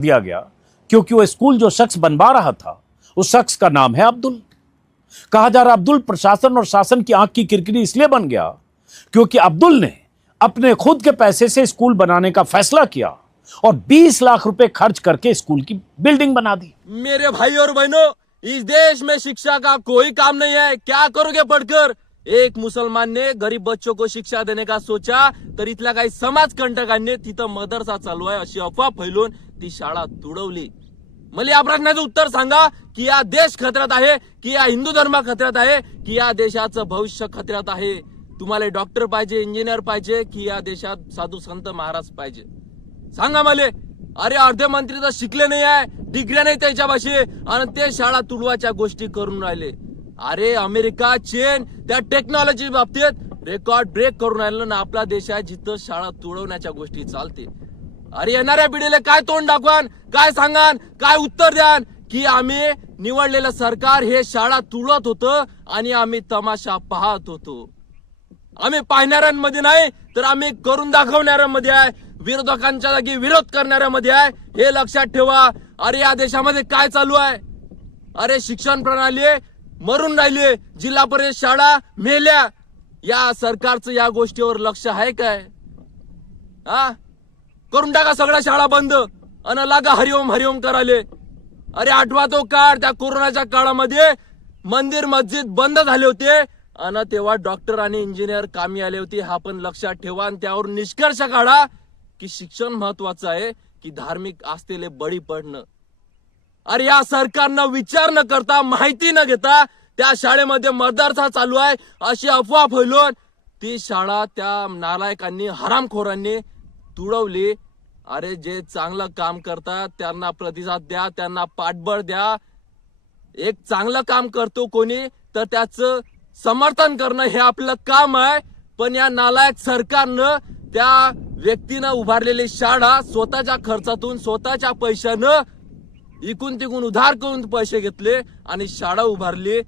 दिया गया क्योंकि वो स्कूल जो शख्स बनवा रहा था उस शख्स का नाम है अब्दुल। कहा जा रहा अब्दुल प्रशासन और शासन की आंख की किरकिरी इसलिए बन गया क्योंकि अब्दुल ने अपने खुद के पैसे से स्कूल बनाने का फैसला किया और 20 लाख रुपए खर्च करके स्कूल की बिल्डिंग बना दी। मेरे भाई और बहनों, इस देश में शिक्षा का कोई काम नहीं है, क्या करोगे पढ़कर। एक मुसलमान ने गरीब बच्चों को शिक्षा देने का सोचा तर इथल्या काही समाज कंटकांनी तिथं मदरसा चालू आहे अशी अफवा फैलून ती शाळा तुडवली। मला या प्रश्नाचं उत्तर सांगा की या देश खतऱ्यात आहे की या हिंदू धर्म खतऱ्यात आहे की या देशाचं भविष्य खतऱ्यात आहे। तुम्हाला डॉक्टर पाहिजे, इंजिनियर पाहिजे की या देशात साधू संत महाराज पाहिजे, सांगा मला। अरे अर्धे मंत्री तर शिकले नाही आहे, डिग्र्या नाही त्याच्या भाषे आणि ते शाळा तुडवायच्या गोष्टी करून राहिले। अरे अमेरिका, चीन त्या टेक्नॉलॉजी बाबतीत रेकॉर्ड ब्रेक करून राहिलं ना आपला देश आहे जिथं शाळा तुडवण्याच्या गोष्टी चालते। अरे येणाऱ्या पिढीला काय तोंड दाखवान, काय सांगान, काय उत्तर द्यान की आम्ही निवडलेलं सरकार हे शाळा तुडवत होतं आणि आम्ही तमाशा पाहत होतो। आम्ही पाहणाऱ्यांमध्ये नाही तर आम्ही करून दाखवणाऱ्यांमध्ये आहे, विरोधकांच्या जागी विरोध करणाऱ्यामध्ये आहे, हे लक्षात ठेवा। अरे या देशामध्ये काय चालू आहे? अरे शिक्षण प्रणाली मरून राहिली, जिल्हा परिषद शाळा मेल्या। या सरकारचं या गोष्टीवर लक्ष आहे काय? करून टाका सगळ्या शाळा बंद आणि लागा हरिओम हरिओम कराले। अरे आठवा तो काळ, त्या कोरोनाच्या काळामध्ये मंदिर मस्जिद बंद झाले होते आणि तेव्हा डॉक्टर आणि इंजिनियर कामी आले होते, हा पण लक्षात ठेवा आणि त्यावर निष्कर्ष काढा की शिक्षण महत्वाचं आहे की धार्मिक आस्थेले बळी पडणं। अरे या सरकारनं विचार न करता, माहिती न घेता त्या शाळेमध्ये मदरसा चालू आहे अशी अफवा फैलून ती शाळा त्या नालायकांनी, हरामखोरांनी तुडवली। अरे जे चांगलं काम करतात त्यांना प्रतिसाद द्या, त्यांना पाठबळ द्या। एक चांगलं काम करतो कोणी तर त्याचं समर्थन करणं हे आपलं काम आहे, पण या नालायक सरकारनं त्या व्यक्तीनं उभारलेली शाळा स्वतःच्या खर्चातून, स्वतःच्या पैशानं इकून तिकून उधार करून पैसे घेतले आणि शाळा उभारली।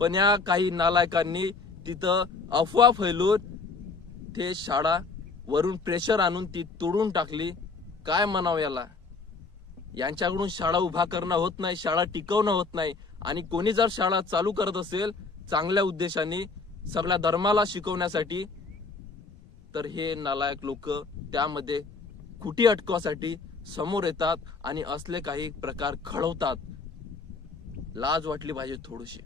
पण या काही नालायकांनी तिथं अफवा फैलून ते शाळा वरून प्रेशर आणून ती तोडून टाकली। काय म्हणावं याला? यांच्याकडून शाळा उभा करणं होत नाही, शाळा टिकवणं होत नाही। आणि कोणी जर शाळा चालू करत असेल चांगल्या उद्देशाने, सगळ्या धर्माला शिकवण्यासाठी, तर हे नालायक लोक त्यामध्ये खुटी अटकवासाठी समोर येतात आणि असले काही प्रकार घडवतात। लाज वाटली पाहिजे थोडीशी।